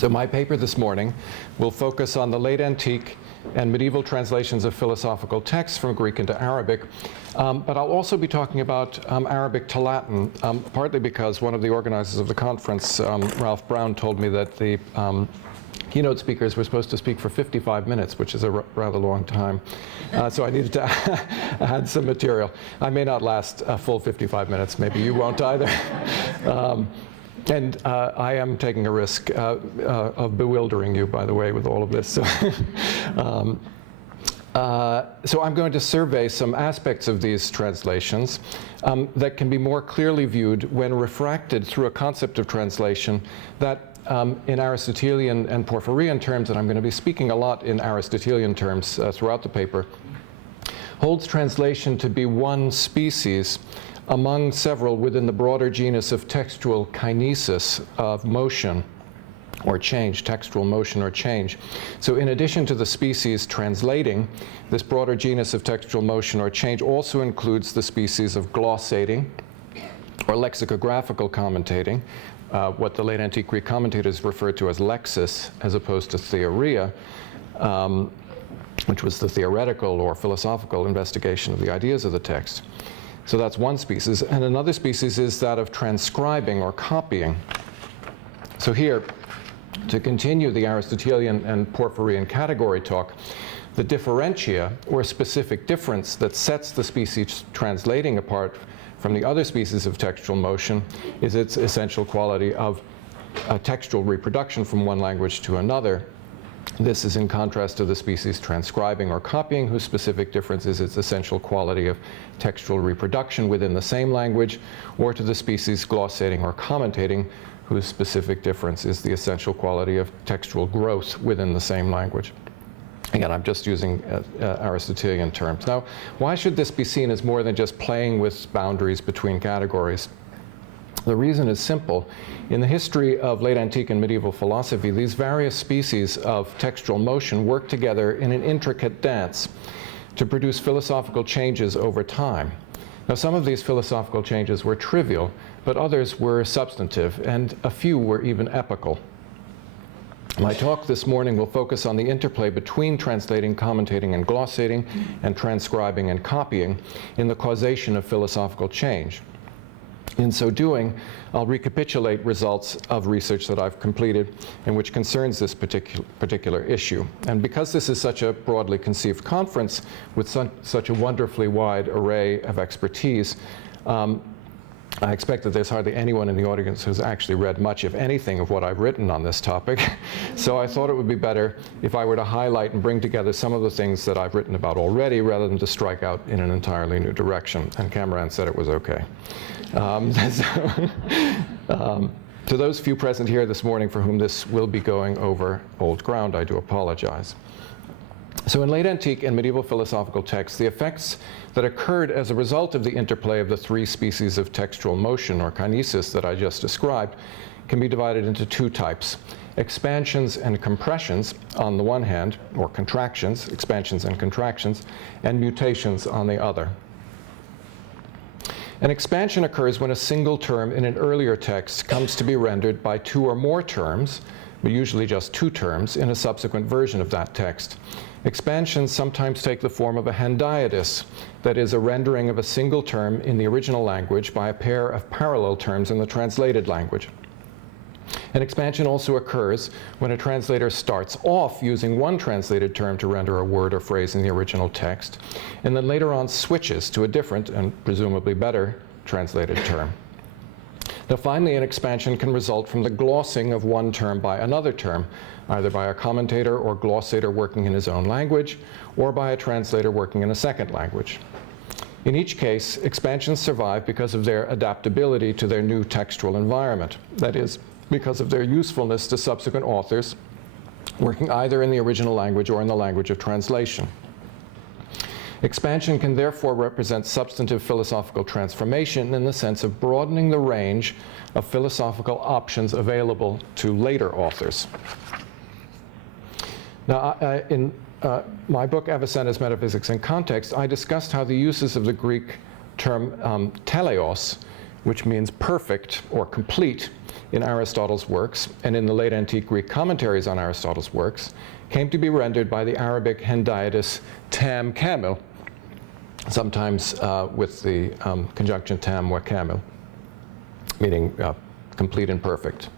So my paper this morning will focus on the late antique and medieval translations of philosophical texts from Greek into Arabic. But I'll also be talking about Arabic to Latin, partly because one of the organizers of the conference, Ralph Brown, told me that the keynote speakers were supposed to speak for 55 minutes, which is a rather long time. So I needed to add some material. I may not last a full 55 minutes. Maybe you won't either. And I am taking a risk of bewildering you, by the way, with all of this. So, so I'm going to survey some aspects of these translations that can be more clearly viewed when refracted through a concept of translation that in Aristotelian and Porphyrian terms, and I'm going to be speaking a lot in Aristotelian terms throughout the paper, holds translation to be one species among several within the broader genus of textual kinesis, of motion or change, textual motion or change. So in addition to the species translating, this broader genus of textual motion or change also includes the species of glossating or lexicographical commentating, what the late antique Greek commentators referred to as lexis as opposed to theoria, which was the theoretical or philosophical investigation of the ideas of the text. So that's one species. And another species is that of transcribing or copying. So here, to continue the Aristotelian and Porphyrian category talk, the differentia, or specific difference that sets the species translating apart from the other species of textual motion, is its essential quality of textual reproduction from one language to another. This is in contrast to the species transcribing or copying, whose specific difference is its essential quality of textual reproduction within the same language, or to the species glossating or commentating, whose specific difference is the essential quality of textual growth within the same language. Again, I'm just using Aristotelian terms. Now, why should this be seen as more than just playing with boundaries between categories? The reason is simple. In the history of late antique and medieval philosophy, these various species of textual motion work together in an intricate dance to produce philosophical changes over time. Now, some of these philosophical changes were trivial, but others were substantive, and a few were even epical. My talk this morning will focus on the interplay between translating, commentating, and glossating, and transcribing and copying in the causation of philosophical change. In so doing, I'll recapitulate results of research that I've completed and which concerns this particular issue. And because this is such a broadly conceived conference with such a wonderfully wide array of expertise, I expect that there's hardly anyone in the audience who's actually read much, if anything, of what I've written on this topic. So I thought it would be better if I were to highlight and bring together some of the things that I've written about already, rather than to strike out in an entirely new direction. And Cameron said it was okay. To those few present here this morning for whom this will be going over old ground, I do apologize. So in late antique and medieval philosophical texts, the effects that occurred as a result of the interplay of the three species of textual motion or kinesis that I just described can be divided into two types: expansions and compressions on the one hand, or contractions, expansions and contractions, and mutations on the other. An expansion occurs when a single term in an earlier text comes to be rendered by two or more terms, but usually just two terms, in a subsequent version of that text. Expansions sometimes take the form of a hendiadys, that is, a rendering of a single term in the original language by a pair of parallel terms in the translated language. An expansion also occurs when a translator starts off using one translated term to render a word or phrase in the original text, and then later on switches to a different and presumably better translated term. Now, finally, an expansion can result from the glossing of one term by another term, either by a commentator or glossator working in his own language, or by a translator working in a second language. In each case, expansions survive because of their adaptability to their new textual environment. That is, because of their usefulness to subsequent authors working either in the original language or in the language of translation. Expansion can therefore represent substantive philosophical transformation in the sense of broadening the range of philosophical options available to later authors. Now, in my book, Avicenna's Metaphysics in Context, I discussed how the uses of the Greek term teleos, which means perfect or complete, in Aristotle's works and in the late antique Greek commentaries on Aristotle's works came to be rendered by the Arabic hendiadys tam kamil, sometimes with the conjunction tam wa kamil, meaning complete and perfect.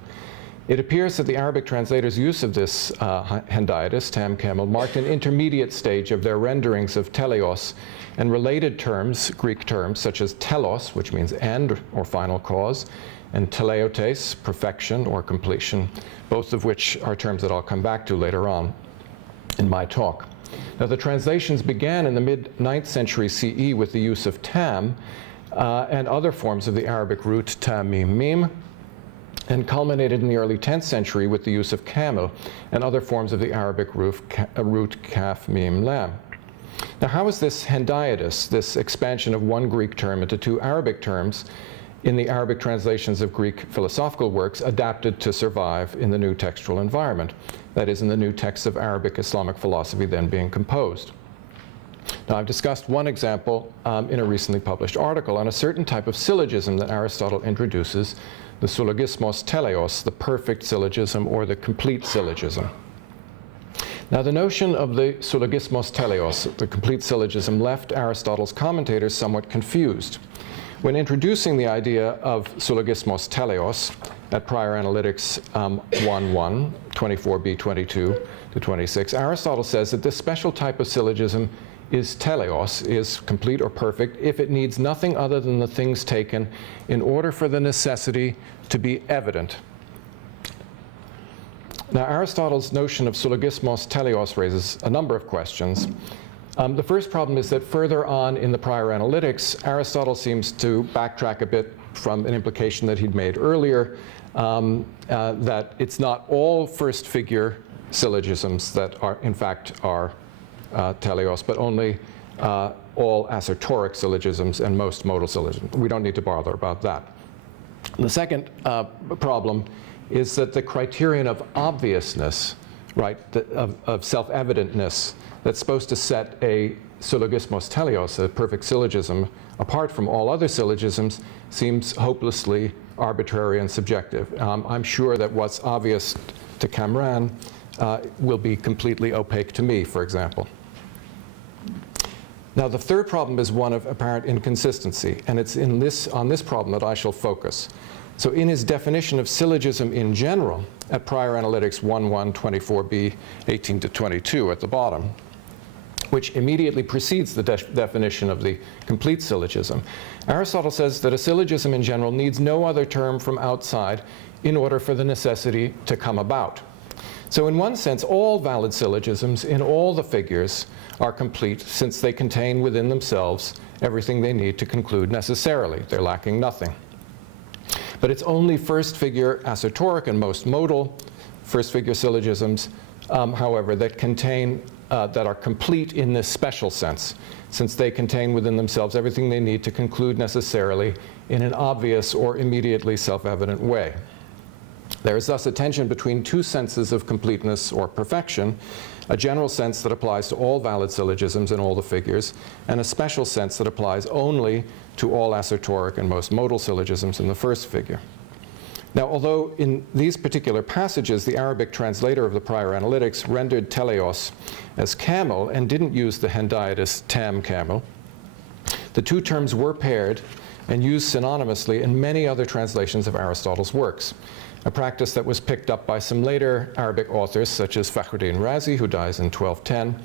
It appears that the Arabic translators' use of this hendiadys, tam kamil, marked an intermediate stage of their renderings of teleos and related terms, Greek terms, such as telos, which means end or final cause, and teleotes, perfection or completion, both of which are terms that I'll come back to later on in my talk. Now, the translations began in the mid-9th century CE with the use of tam and other forms of the Arabic root tam mim mim, and culminated in the early 10th century with the use of kamil and other forms of the Arabic root kaf mim lam. Now, how is this hendiadys, this expansion of one Greek term into two Arabic terms in the Arabic translations of Greek philosophical works, adapted to survive in the new textual environment, that is, in the new texts of Arabic Islamic philosophy then being composed? Now, I've discussed one example in a recently published article on a certain type of syllogism that Aristotle introduces, the syllogismos teleos, the perfect syllogism or the complete syllogism. Now, the notion of the syllogismos teleos, the complete syllogism, left Aristotle's commentators somewhat confused. When introducing the idea of syllogismos teleos at Prior Analytics 1.1, 24b, 22 to 26, Aristotle says that this special type of syllogism is teleos, is complete or perfect, if it needs nothing other than the things taken in order for the necessity to be evident. Now, Aristotle's notion of syllogismos teleos raises a number of questions. The first problem is that further on in the Prior Analytics, Aristotle seems to backtrack a bit from an implication that he'd made earlier, that it's not all first figure syllogisms that are, in fact, are teleos, but only all assertoric syllogisms and most modal syllogisms. We don't need to bother about that. The second problem is that the criterion of obviousness, right, of self-evidentness, that's supposed to set a syllogismos teleos, a perfect syllogism, apart from all other syllogisms, seems hopelessly arbitrary and subjective. I'm sure that what's obvious to Kamran will be completely opaque to me, for example. Now, the third problem is one of apparent inconsistency, and it's on this problem that I shall focus. So in his definition of syllogism in general, at Prior Analytics 1.1, 24b, 18 to 22 at the bottom, which immediately precedes the definition of the complete syllogism, Aristotle says that a syllogism in general needs no other term from outside in order for the necessity to come about. So in one sense, all valid syllogisms in all the figures are complete, since they contain within themselves everything they need to conclude necessarily. They're lacking nothing. But it's only first figure assertoric and most modal first figure syllogisms, however, that are complete in this special sense, since they contain within themselves everything they need to conclude necessarily in an obvious or immediately self-evident way. There is thus a tension between two senses of completeness or perfection, a general sense that applies to all valid syllogisms in all the figures, and a special sense that applies only to all assertoric and most modal syllogisms in the first figure. Now, although in these particular passages the Arabic translator of the Prior Analytics rendered teleos as kamil and didn't use the hendiadys tam kamil, the two terms were paired and used synonymously in many other translations of Aristotle's works, a practice that was picked up by some later Arabic authors, such as Fakhruddin Razi, who dies in 1210,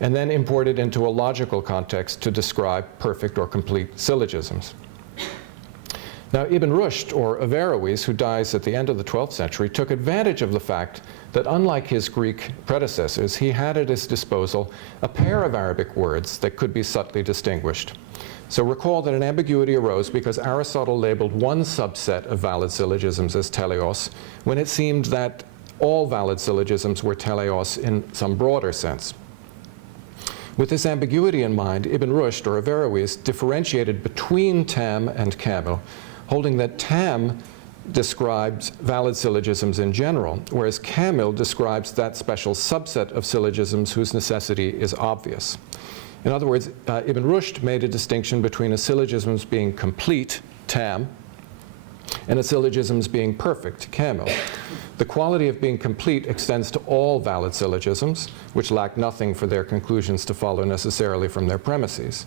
and then imported into a logical context to describe perfect or complete syllogisms. Now, Ibn Rushd, or Averroes, who dies at the end of the 12th century, took advantage of the fact that, unlike his Greek predecessors, he had at his disposal a pair of Arabic words that could be subtly distinguished. So recall that an ambiguity arose because Aristotle labeled one subset of valid syllogisms as teleos, when it seemed that all valid syllogisms were teleos in some broader sense. With this ambiguity in mind, Ibn Rushd, or Averroes, differentiated between tam and kamil, holding that tam describes valid syllogisms in general, whereas kamil describes that special subset of syllogisms whose necessity is obvious. In other words, Ibn Rushd made a distinction between a syllogism being complete, tam, and a syllogism's being perfect, kamil. The quality of being complete extends to all valid syllogisms, which lack nothing for their conclusions to follow necessarily from their premises.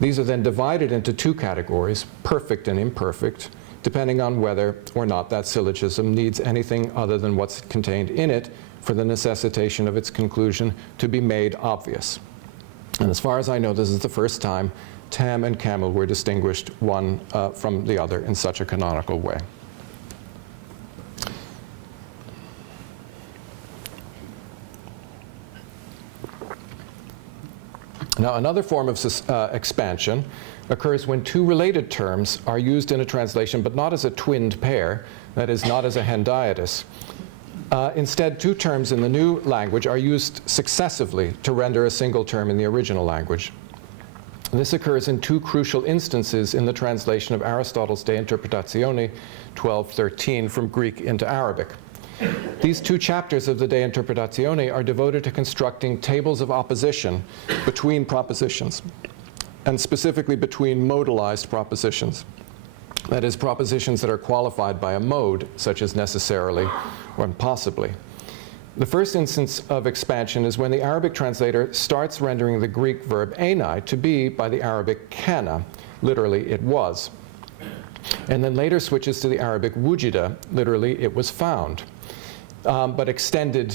These are then divided into two categories, perfect and imperfect, depending on whether or not that syllogism needs anything other than what's contained in it for the necessitation of its conclusion to be made obvious. And as far as I know, this is the first time tam and kamil were distinguished one from the other in such a canonical way. Now, another form of expansion occurs when two related terms are used in a translation, but not as a twinned pair, that is, not as a hendiadys. Instead, two terms in the new language are used successively to render a single term in the original language. This occurs in two crucial instances in the translation of Aristotle's De Interpretatione 12:13 from Greek into Arabic. These two chapters of the De Interpretatione are devoted to constructing tables of opposition between propositions, and specifically between modalized propositions. That is, propositions that are qualified by a mode, such as necessarily or possibly. The first instance of expansion is when the Arabic translator starts rendering the Greek verb enai to be by the Arabic kana, literally it was, and then later switches to the Arabic wujida, literally it was found, but extended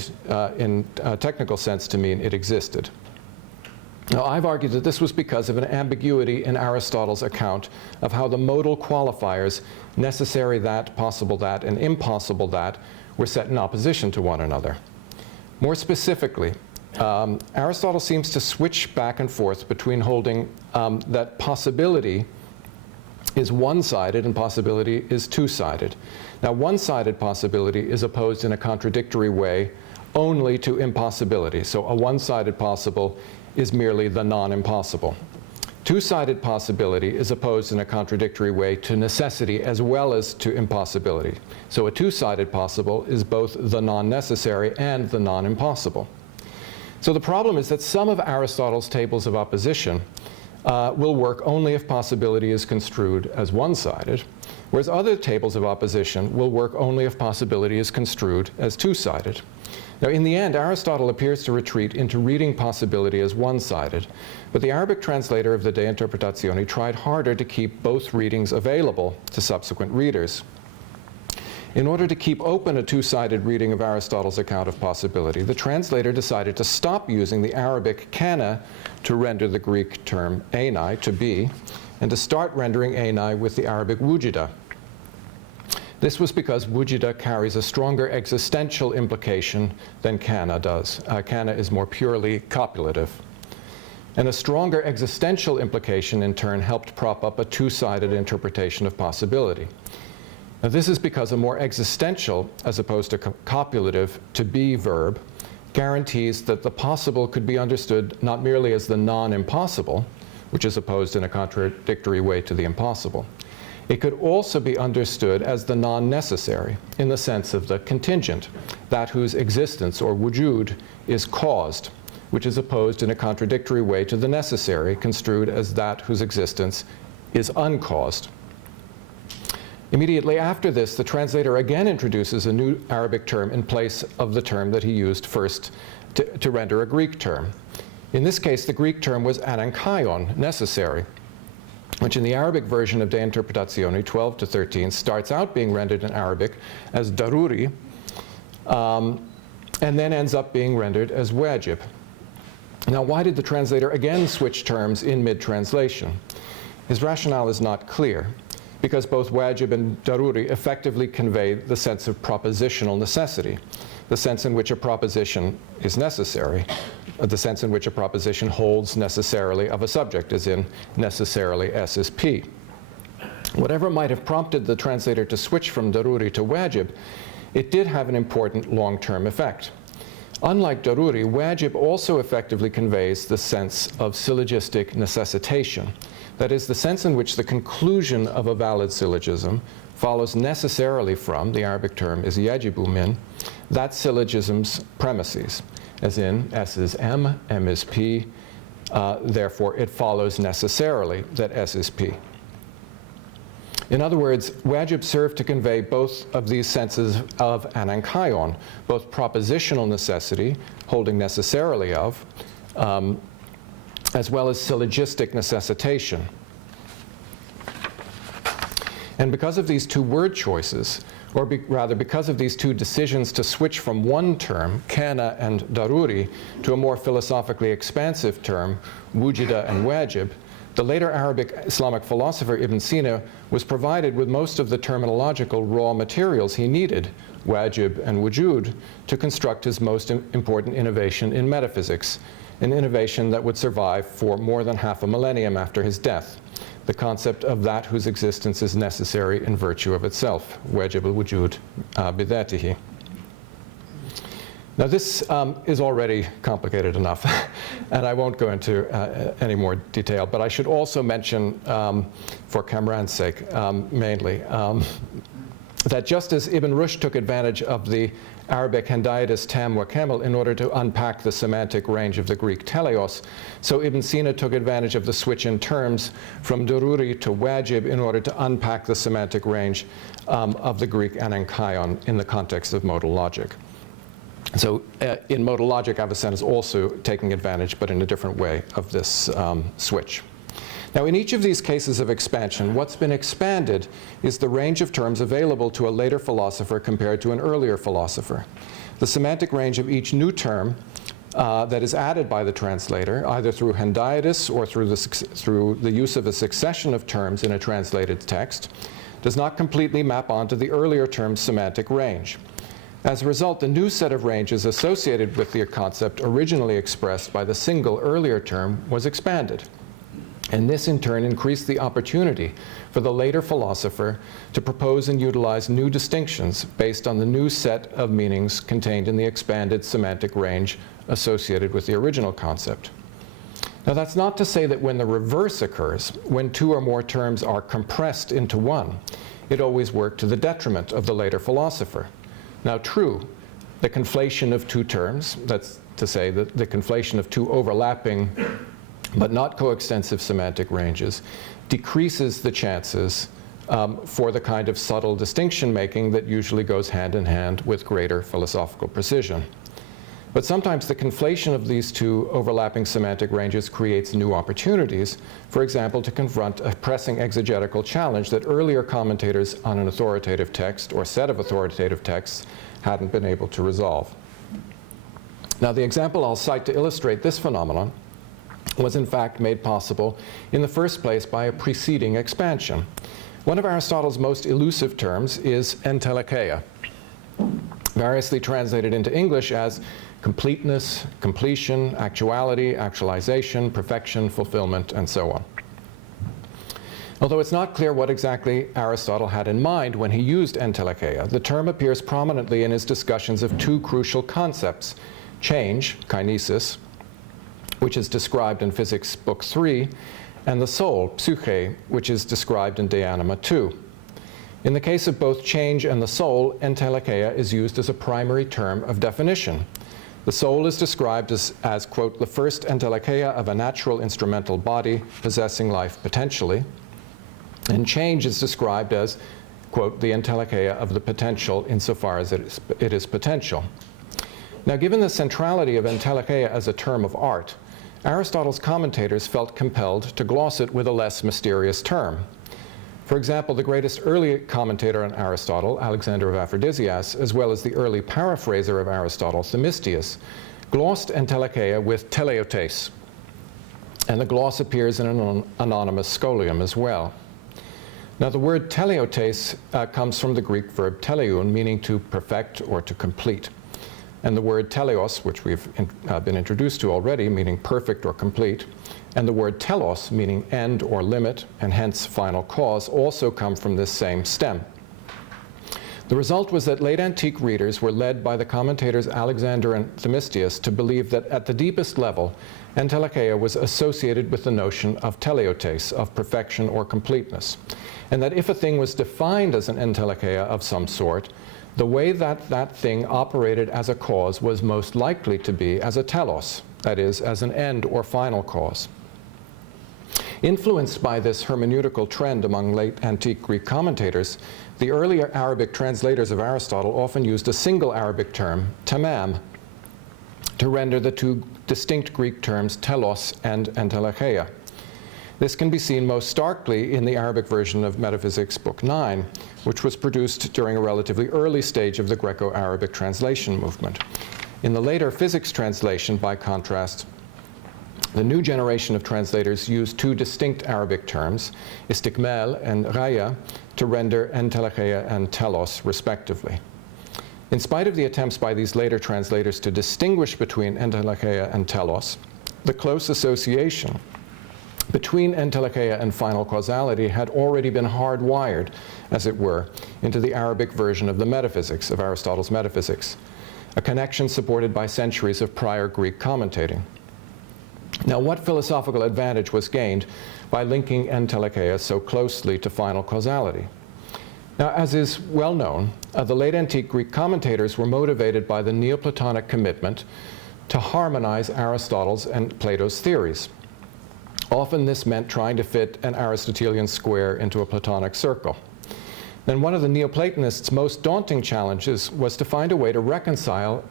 in a technical sense to mean it existed. Now, I've argued that this was because of an ambiguity in Aristotle's account of how the modal qualifiers necessary that, possible that, and impossible that were set in opposition to one another. More specifically, Aristotle seems to switch back and forth between holding that possibility is one-sided and possibility is two-sided. Now, one-sided possibility is opposed in a contradictory way only to impossibility. So a one-sided possible is merely the non-impossible. Two-sided possibility is opposed in a contradictory way to necessity as well as to impossibility. So a two-sided possible is both the non-necessary and the non-impossible. So the problem is that some of Aristotle's tables of opposition will work only if possibility is construed as one-sided, whereas other tables of opposition will work only if possibility is construed as two-sided. Now, in the end, Aristotle appears to retreat into reading possibility as one-sided, but the Arabic translator of the De Interpretatione tried harder to keep both readings available to subsequent readers. In order to keep open a two-sided reading of Aristotle's account of possibility, the translator decided to stop using the Arabic kana to render the Greek term enai to be, and to start rendering enai with the Arabic wujida. This was because wujida carries a stronger existential implication than kana does. Kana is more purely copulative. And a stronger existential implication, in turn, helped prop up a two-sided interpretation of possibility. Now, this is because a more existential, as opposed to copulative, to be verb guarantees that the possible could be understood not merely as the non-impossible, which is opposed in a contradictory way to the impossible. It could also be understood as the non-necessary, in the sense of the contingent, that whose existence, or wujud, is caused, which is opposed in a contradictory way to the necessary, construed as that whose existence is uncaused. Immediately after this, the translator again introduces a new Arabic term in place of the term that he used first to render a Greek term. In this case, the Greek term was anankaion, necessary, which in the Arabic version of De Interpretatione 12-13 starts out being rendered in Arabic as daruri, and then ends up being rendered as wajib. Now, why did the translator again switch terms in mid-translation? His rationale is not clear, because both wajib and daruri effectively convey the sense of propositional necessity, the sense in which a proposition is necessary, the sense in which a proposition holds necessarily of a subject, as in necessarily S is P. Whatever might have prompted the translator to switch from daruri to wajib, it did have an important long-term effect. Unlike daruri, wajib also effectively conveys the sense of syllogistic necessitation, that is, the sense in which the conclusion of a valid syllogism follows necessarily from, the Arabic term is yajibu min, that syllogism's premises, as in S is M, M is P, therefore it follows necessarily that S is P. In other words, wajib served to convey both of these senses of anankaion, both propositional necessity, holding necessarily of, as well as syllogistic necessitation. And because of these two word choices, or rather because of these two decisions to switch from one term, kana and daruri, to a more philosophically expansive term, wujida and wajib, the later Arabic Islamic philosopher Ibn Sina was provided with most of the terminological raw materials he needed, wajib and wujud, to construct his most important innovation in metaphysics, an innovation that would survive for more than half a millennium after his death, the concept of that whose existence is necessary in virtue of itself, wajib al-wujud bidatihi. Now this is already complicated enough, and I won't go into any more detail, but I should also mention, for Kamran's sake mainly, that just as Ibn Rushd took advantage of the Arabic hendiadys tam wa kamil in order to unpack the semantic range of the Greek teleos, so Ibn Sina took advantage of the switch in terms from daruri to wajib in order to unpack the semantic range of the Greek anankaion in the context of modal logic. So in modal logic, Avicenna is also taking advantage, but in a different way, of this switch. Now, in each of these cases of expansion, what's been expanded is the range of terms available to a later philosopher compared to an earlier philosopher. The semantic range of each new term that is added by the translator, either through hendiadys or through the use of a succession of terms in a translated text, does not completely map onto the earlier term's semantic range. As a result, the new set of ranges associated with the concept originally expressed by the single earlier term was expanded. And this in turn increased the opportunity for the later philosopher to propose and utilize new distinctions based on the new set of meanings contained in the expanded semantic range associated with the original concept. Now that's not to say that when the reverse occurs, when two or more terms are compressed into one, it always worked to the detriment of the later philosopher. Now true, the conflation of two terms, that's to say that the conflation of two overlapping but not coextensive semantic ranges, decreases the chances for the kind of subtle distinction making that usually goes hand in hand with greater philosophical precision. But sometimes the conflation of these two overlapping semantic ranges creates new opportunities, for example, to confront a pressing exegetical challenge that earlier commentators on an authoritative text or set of authoritative texts hadn't been able to resolve. Now, the example I'll cite to illustrate this phenomenon was in fact made possible in the first place by a preceding expansion. One of Aristotle's most elusive terms is entelecheia, variously translated into English as completeness, completion, actuality, actualization, perfection, fulfillment, and so on. Although it's not clear what exactly Aristotle had in mind when he used entelecheia, the term appears prominently in his discussions of two crucial concepts: change, kinesis, which is described in Physics Book 3, and the soul, psyche, which is described in De Anima 2. In the case of both change and the soul, entelecheia is used as a primary term of definition. The soul is described as quote, the first entelecheia of a natural instrumental body possessing life potentially, and change is described as, quote, the entelecheia of the potential insofar as it is potential. Now, given the centrality of entelecheia as a term of art, Aristotle's commentators felt compelled to gloss it with a less mysterious term. For example, the greatest early commentator on Aristotle, Alexander of Aphrodisias, as well as the early paraphraser of Aristotle, Themistius, glossed entelecheia with teleotes, and the gloss appears in an anonymous scholium as well. Now, the word teleotes comes from the Greek verb teleun, meaning to perfect or to complete. And the word teleos, which we've been introduced to already, meaning perfect or complete, and the word telos, meaning end or limit, and hence final cause, also come from this same stem. The result was that late antique readers were led by the commentators Alexander and Themistius to believe that at the deepest level, entelecheia was associated with the notion of teleotes, of perfection or completeness, and that if a thing was defined as an entelecheia of some sort, the way that that thing operated as a cause was most likely to be as a telos, that is, as an end or final cause. Influenced by this hermeneutical trend among late antique Greek commentators, the earlier Arabic translators of Aristotle often used a single Arabic term, tamam, to render the two distinct Greek terms telos and entelecheia. This can be seen most starkly in the Arabic version of Metaphysics, Book 9, which was produced during a relatively early stage of the Greco-Arabic translation movement. In the later physics translation, by contrast, the new generation of translators used two distinct Arabic terms, istikmal and raya, to render entelecheia and telos, respectively. In spite of the attempts by these later translators to distinguish between entelecheia and telos, the close association between entelecheia and final causality had already been hardwired, as it were, into the Arabic version of the metaphysics, of Aristotle's metaphysics, a connection supported by centuries of prior Greek commentating. Now, what philosophical advantage was gained by linking entelecheia so closely to final causality? Now, as is well known, the late antique Greek commentators were motivated by the Neoplatonic commitment to harmonize Aristotle's and Plato's theories. Often this meant trying to fit an Aristotelian square into a Platonic circle. Then one of the Neoplatonists' most daunting challenges was to find a way to reconcile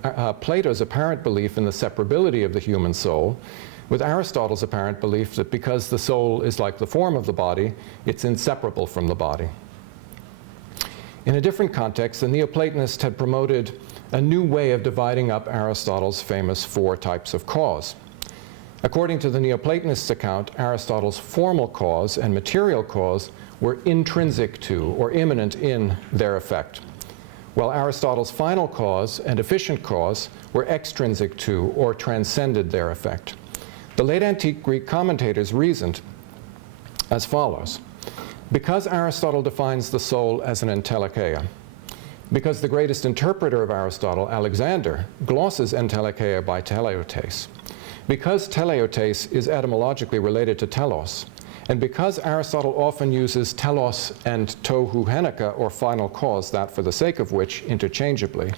Plato's apparent belief in the separability of the human soul with Aristotle's apparent belief that because the soul is like the form of the body, it's inseparable from the body. In a different context, the Neoplatonists had promoted a new way of dividing up Aristotle's famous four types of cause. According to the Neoplatonists' account, Aristotle's formal cause and material cause were intrinsic to or immanent in their effect, while Aristotle's final cause and efficient cause were extrinsic to or transcended their effect. The late antique Greek commentators reasoned as follows. Because Aristotle defines the soul as an entelecheia, because the greatest interpreter of Aristotle, Alexander, glosses entelecheia by teleotes, because teleotes is etymologically related to telos, and because Aristotle often uses telos and tohu heneka, or final cause, that for the sake of which, interchangeably,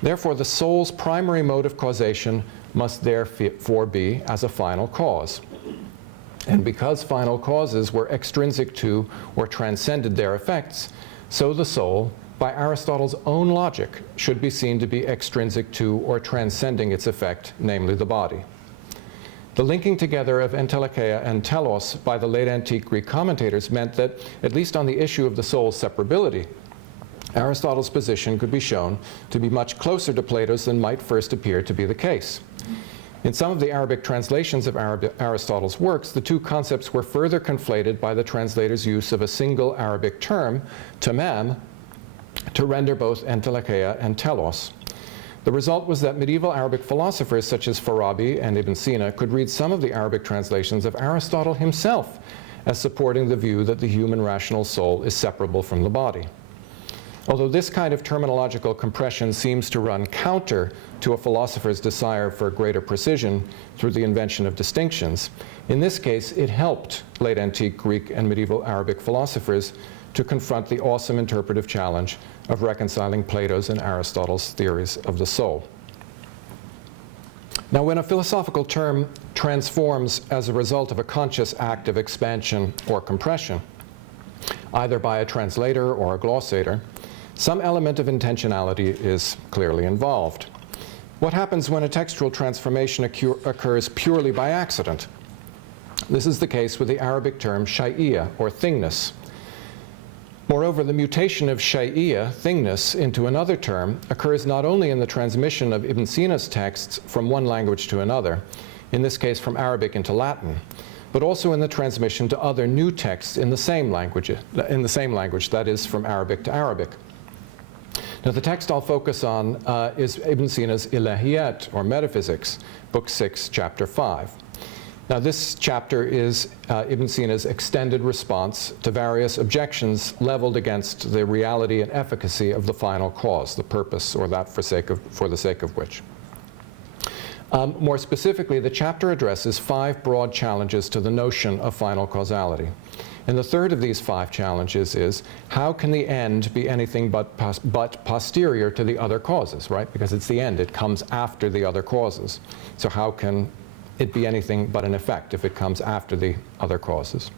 therefore the soul's primary mode of causation must therefore be as a final cause. And because final causes were extrinsic to or transcended their effects, so the soul, by Aristotle's own logic, should be seen to be extrinsic to or transcending its effect, namely the body. The linking together of entelecheia and telos by the late antique Greek commentators meant that, at least on the issue of the soul's separability, Aristotle's position could be shown to be much closer to Plato's than might first appear to be the case. In some of the Arabic translations of Aristotle's works, the two concepts were further conflated by the translator's use of a single Arabic term, tamam, to render both entelecheia and telos. The result was that medieval Arabic philosophers such as Farabi and Ibn Sina could read some of the Arabic translations of Aristotle himself as supporting the view that the human rational soul is separable from the body. Although this kind of terminological compression seems to run counter to a philosopher's desire for greater precision through the invention of distinctions, in this case it helped late antique Greek and medieval Arabic philosophers to confront the awesome interpretive challenge of reconciling Plato's and Aristotle's theories of the soul. Now, when a philosophical term transforms as a result of a conscious act of expansion or compression, either by a translator or a glossator, some element of intentionality is clearly involved. What happens when a textual transformation occurs purely by accident? This is the case with the Arabic term shay'iyya, or thingness. Moreover, the mutation of shay'iyya, thingness, into another term occurs not only in the transmission of Ibn Sina's texts from one language to another, in this case from Arabic into Latin, but also in the transmission to other new texts in the same language, that is, from Arabic to Arabic. Now, the text I'll focus on is Ibn Sina's Ilahiyat, or Metaphysics, Book 6, Chapter 5. Now, this chapter is Ibn Sina's extended response to various objections leveled against the reality and efficacy of the final cause, the purpose, or that for the sake of which. More specifically, the chapter addresses 5 broad challenges to the notion of final causality. And the third of these 5 challenges is, how can the end be anything but posterior to the other causes, right? Because it's the end, it comes after the other causes. So how can it be anything but an effect if it comes after the other causes.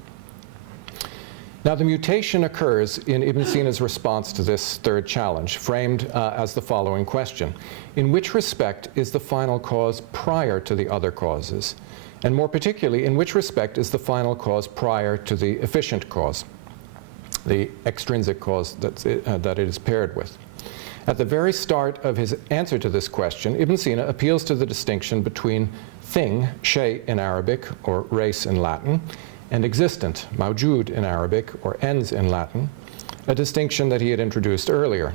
Now, the mutation occurs in Ibn Sina's response to this third challenge, framed as the following question. In which respect is the final cause prior to the other causes? And more particularly, in which respect is the final cause prior to the efficient cause, the extrinsic cause that it is paired with? At the very start of his answer to this question, Ibn Sina appeals to the distinction between thing, shay in Arabic, or race in Latin, and existent, mawjud in Arabic, or ens in Latin, a distinction that he had introduced earlier.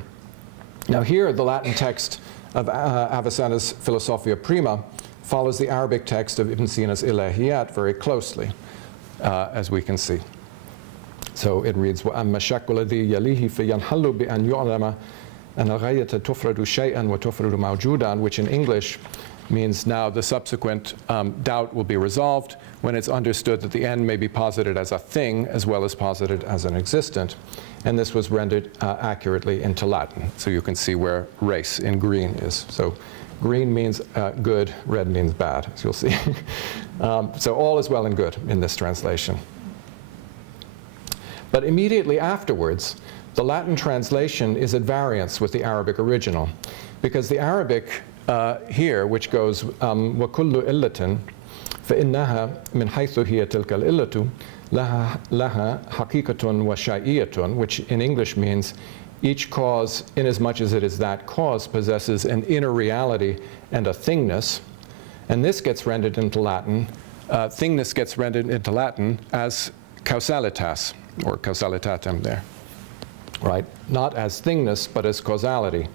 Now here, the Latin text of Avicenna's Philosophia Prima follows the Arabic text of Ibn Sina's Ilahiyat very closely, as we can see. So it reads, وَأَمَّا الشَّكُّ الَّذِي يَلِيهِ فَيَنْحَلُّ بِأَنْ يُعْلَمَ أَنَّ الْغَايَةَ تُفْرَدُ شَيْئًا وَتُفْرَدُ مَوْجُودًا, which in English means now the subsequent doubt will be resolved when it's understood that the end may be posited as a thing as well as posited as an existent. And this was rendered accurately into Latin. So you can see where race in green is. So green means good, red means bad, as you'll see. So all is well and good in this translation. But immediately afterwards, the Latin translation is at variance with the Arabic original, because the Arabic here, which goes وَكُلُّ إِلَّةٍ فَإِنَّهَا مِنْ حَيْثُ هِيَ تِلْكَ الْإِلَّةُ لَهَا حَقِيقَةٌ وَشَيْئِيَةٌ, which in English means each cause, inasmuch as it is that cause, possesses an inner reality and a thingness. And this gets rendered into Latin, thingness gets rendered into Latin as causalitas, or causalitatem there, right? Not as thingness, but as causality.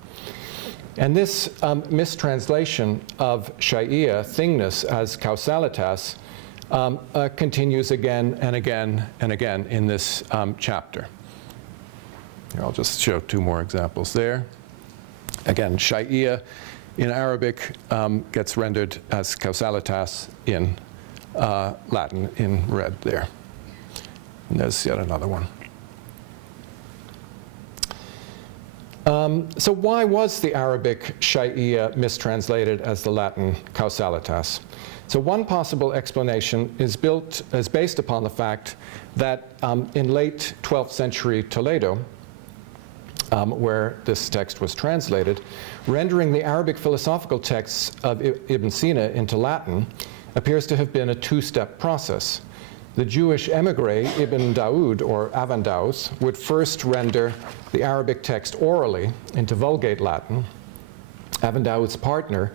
And this mistranslation of shay'iyya, thingness, as causalitas, continues again and again and again in this chapter. Here, I'll just show two more examples there. Again, shay'iyya in Arabic gets rendered as causalitas in Latin in red there. And there's yet another one. So why was the Arabic shay'iyya mistranslated as the Latin causalitas? So one possible explanation is based upon the fact that in late 12th century Toledo, where this text was translated, rendering the Arabic philosophical texts of Ibn Sina into Latin appears to have been a two-step process. The Jewish emigre Ibn Daud, or Avandaus, would first render the Arabic text orally into Vulgate Latin. Avandaus' partner,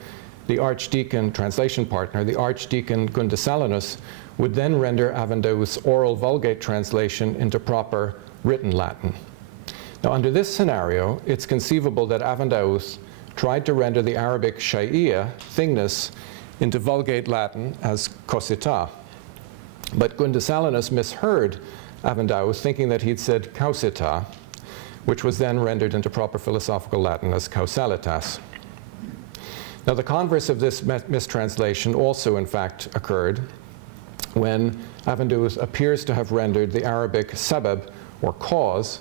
the archdeacon, translation partner, the archdeacon Gundesalinus, would then render Avandaus' oral Vulgate translation into proper written Latin. Now, under this scenario, it's conceivable that Avandaus tried to render the Arabic shay'iyya, thingness, into Vulgate Latin as cosita. But Gundesalinus misheard Avandaus, thinking that he'd said causita, which was then rendered into proper philosophical Latin as causalitas. Now, the converse of this mistranslation also, in fact, occurred when Avandaus appears to have rendered the Arabic sabab, or cause,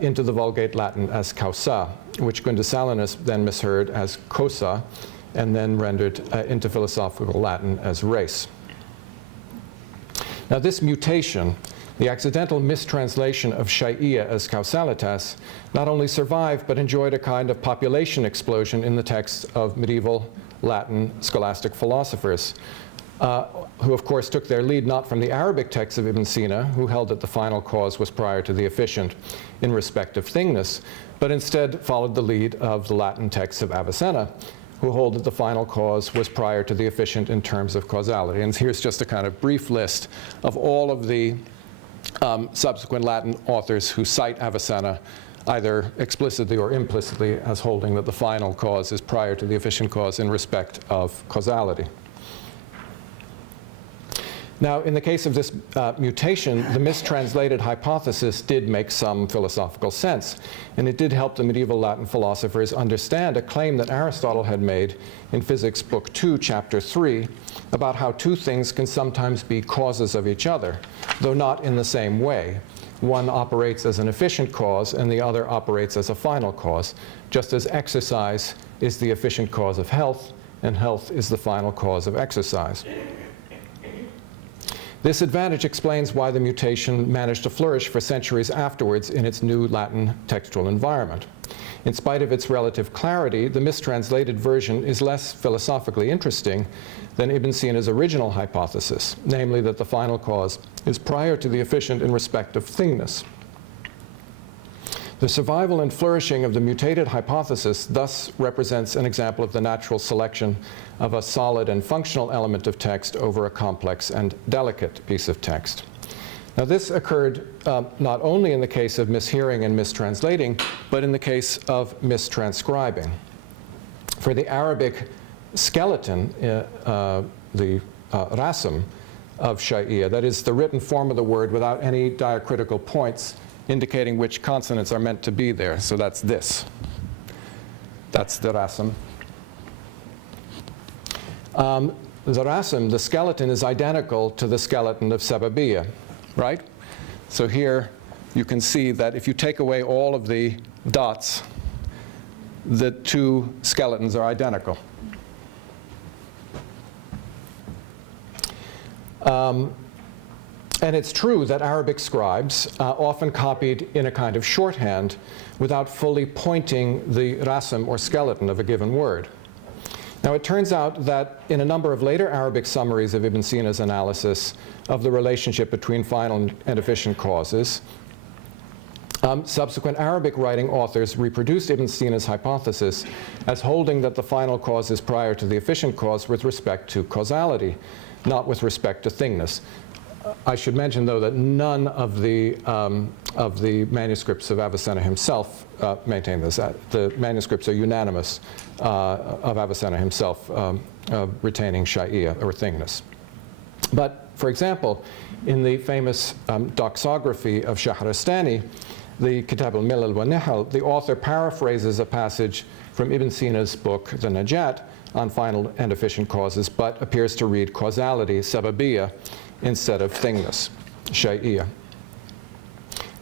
into the Vulgate Latin as causa, which Gundesalinus then misheard as cosa, and then rendered into philosophical Latin as race. Now, this mutation, the accidental mistranslation of shay'iyya as causalitas, not only survived but enjoyed a kind of population explosion in the texts of medieval Latin scholastic philosophers, who of course took their lead not from the Arabic texts of Ibn Sina, who held that the final cause was prior to the efficient in respect of thingness, but instead followed the lead of the Latin texts of Avicenna, who hold that the final cause was prior to the efficient in terms of causality. And here's just a kind of brief list of all of the subsequent Latin authors who cite Avicenna either explicitly or implicitly as holding that the final cause is prior to the efficient cause in respect of causality. Now, in the case of this mutation, the mistranslated hypothesis did make some philosophical sense, and it did help the medieval Latin philosophers understand a claim that Aristotle had made in Physics Book 2, Chapter 3, about how two things can sometimes be causes of each other, though not in the same way. One operates as an efficient cause, and the other operates as a final cause, just as exercise is the efficient cause of health, and health is the final cause of exercise. This advantage explains why the mutation managed to flourish for centuries afterwards in its new Latin textual environment. In spite of its relative clarity, the mistranslated version is less philosophically interesting than Ibn Sina's original hypothesis, namely that the final cause is prior to the efficient in respect of thingness. The survival and flourishing of the mutated hypothesis thus represents an example of the natural selection of a solid and functional element of text over a complex and delicate piece of text. Now, this occurred not only in the case of mishearing and mistranslating, but in the case of mistranscribing. For the Arabic skeleton, the rasm of Shai'iyya, that is the written form of the word without any diacritical points indicating which consonants are meant to be there. So that's this. That's the rasm. The rasm, the skeleton, is identical to the skeleton of Sababiyya, right? So here you can see that if you take away all of the dots, the two skeletons are identical. And it's true that Arabic scribes often copied in a kind of shorthand without fully pointing the rasm or skeleton of a given word. Now, it turns out that in a number of later Arabic summaries of Ibn Sina's analysis of the relationship between final and efficient causes, subsequent Arabic writing authors reproduced Ibn Sina's hypothesis as holding that the final cause is prior to the efficient cause with respect to causality, not with respect to thingness. I should mention, though, that none of the manuscripts of Avicenna himself maintain this. The manuscripts are unanimous of Avicenna himself retaining Shai'iyya or thingness. But, for example, in the famous doxography of Shahrastani, the Kitab al-Milal wa Nihal, the author paraphrases a passage from Ibn Sina's book, The Najat, on final and efficient causes, but appears to read causality, sababiyya, instead of thingness, Shai'iyya.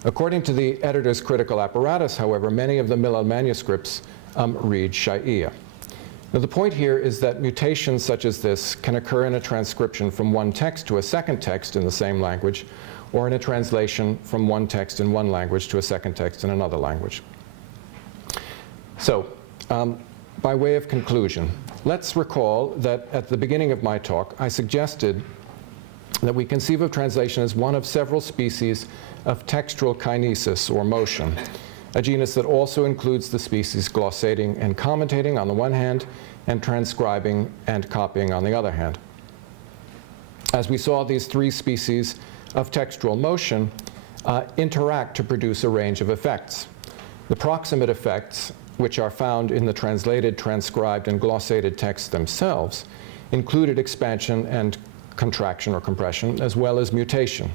According to the editor's critical apparatus, however, many of the Milal manuscripts read Shai'iyya. Now, the point here is that mutations such as this can occur in a transcription from one text to a second text in the same language, or in a translation from one text in one language to a second text in another language. So, by way of conclusion, let's recall that at the beginning of my talk, I suggested that we conceive of translation as one of several species of textual kinesis or motion, a genus that also includes the species glossating and commentating on the one hand, and transcribing and copying on the other hand. As we saw, these three species of textual motion interact to produce a range of effects. The proximate effects, which are found in the translated, transcribed, and glossated texts themselves, included expansion and contraction or compression, as well as mutation.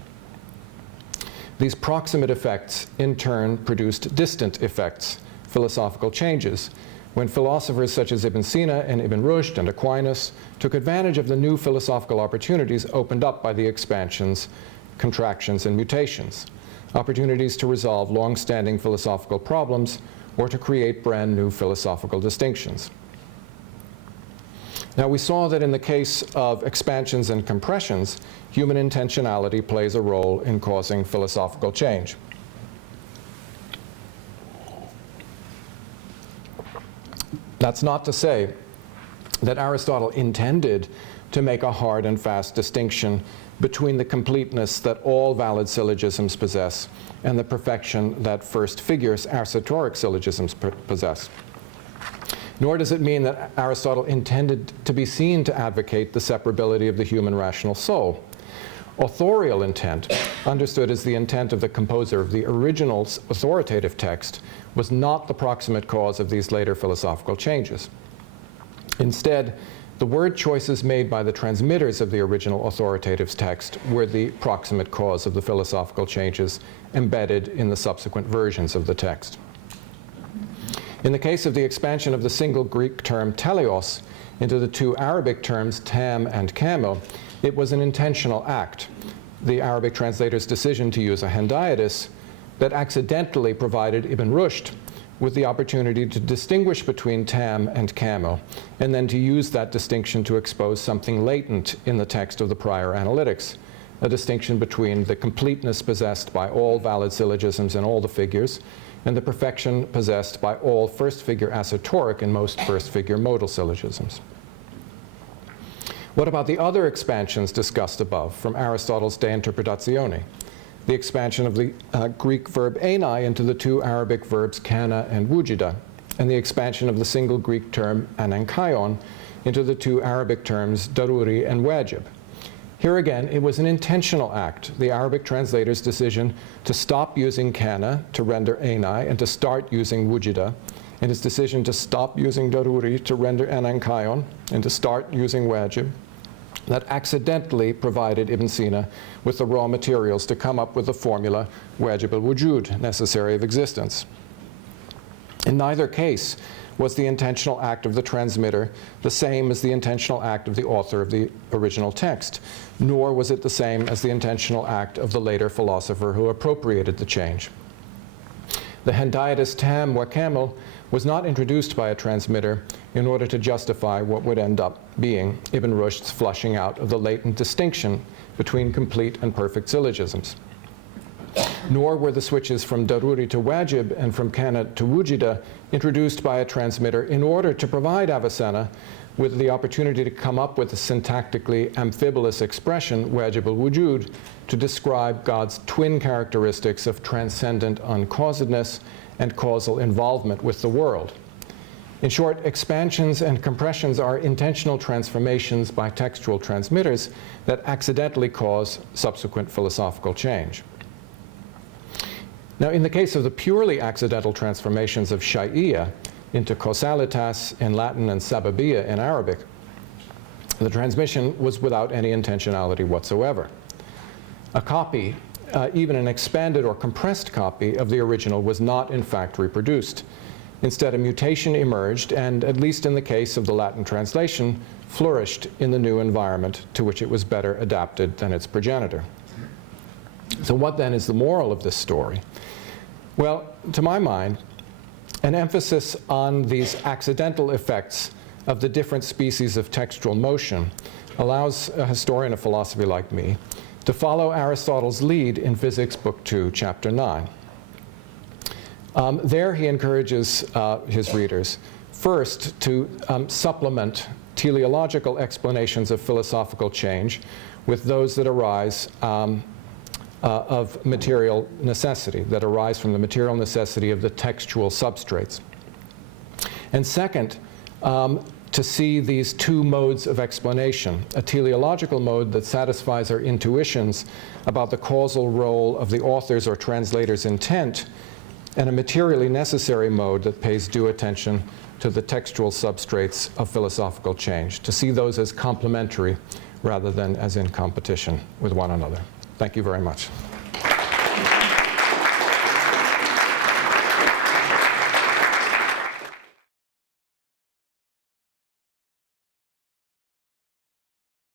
These proximate effects, in turn, produced distant effects, philosophical changes, when philosophers such as Ibn Sina and Ibn Rushd and Aquinas took advantage of the new philosophical opportunities opened up by the expansions, contractions, and mutations, opportunities to resolve long-standing philosophical problems or to create brand new philosophical distinctions. Now, we saw that in the case of expansions and compressions, human intentionality plays a role in causing philosophical change. That's not to say that Aristotle intended to make a hard and fast distinction between the completeness that all valid syllogisms possess and the perfection that first figures arsatoric syllogisms possess. Nor does it mean that Aristotle intended to be seen to advocate the separability of the human rational soul. Authorial intent, understood as the intent of the composer of the original authoritative text, was not the proximate cause of these later philosophical changes. Instead, the word choices made by the transmitters of the original authoritative text were the proximate cause of the philosophical changes embedded in the subsequent versions of the text. In the case of the expansion of the single Greek term teleos into the two Arabic terms tam and kamo, it was an intentional act, the Arabic translator's decision to use a hendiadys, that accidentally provided Ibn Rushd with the opportunity to distinguish between tam and camo, and then to use that distinction to expose something latent in the text of the prior analytics, a distinction between the completeness possessed by all valid syllogisms in all the figures, and the perfection possessed by all first-figure assertoric and most first-figure modal syllogisms. What about the other expansions discussed above from Aristotle's De Interpretatione? The expansion of the Greek verb enai into the two Arabic verbs kana and wujida, and the expansion of the single Greek term anankaion into the two Arabic terms daruri and wajib. Here again, it was an intentional act, the Arabic translator's decision to stop using kana to render enai and to start using wujida, and his decision to stop using daruri to render anankaion and to start using wajib, that accidentally provided Ibn Sina with the raw materials to come up with the formula wajib al-wujud, necessary of existence. In neither case was the intentional act of the transmitter the same as the intentional act of the author of the original text, nor was it the same as the intentional act of the later philosopher who appropriated the change. The hendiatus tam wa camel was not introduced by a transmitter in order to justify what would end up being Ibn Rushd's flushing out of the latent distinction between complete and perfect syllogisms. Nor were the switches from daruri to wajib and from kana to wujida introduced by a transmitter in order to provide Avicenna with the opportunity to come up with a syntactically amphibulous expression, wajib al-wujud, to describe God's twin characteristics of transcendent uncausedness and causal involvement with the world. In short, expansions and compressions are intentional transformations by textual transmitters that accidentally cause subsequent philosophical change. Now, in the case of the purely accidental transformations of shay'iyya into causalitas in Latin and sababiyya in Arabic, the transmission was without any intentionality whatsoever. A copy, even an expanded or compressed copy of the original, was not in fact reproduced. Instead, a mutation emerged and, at least in the case of the Latin translation, flourished in the new environment to which it was better adapted than its progenitor. So what then is the moral of this story? Well, to my mind, an emphasis on these accidental effects of the different species of textual motion allows a historian of philosophy like me to follow Aristotle's lead in Physics, Book 2, Chapter 9. There he encourages his readers first to supplement teleological explanations of philosophical change with those that arise of material necessity, that arise from the material necessity of the textual substrates. And second, to see these two modes of explanation, a teleological mode that satisfies our intuitions about the causal role of the author's or translator's intent, and a materially necessary mode that pays due attention to the textual substrates of philosophical change, to see those as complementary rather than as in competition with one another. Thank you very much.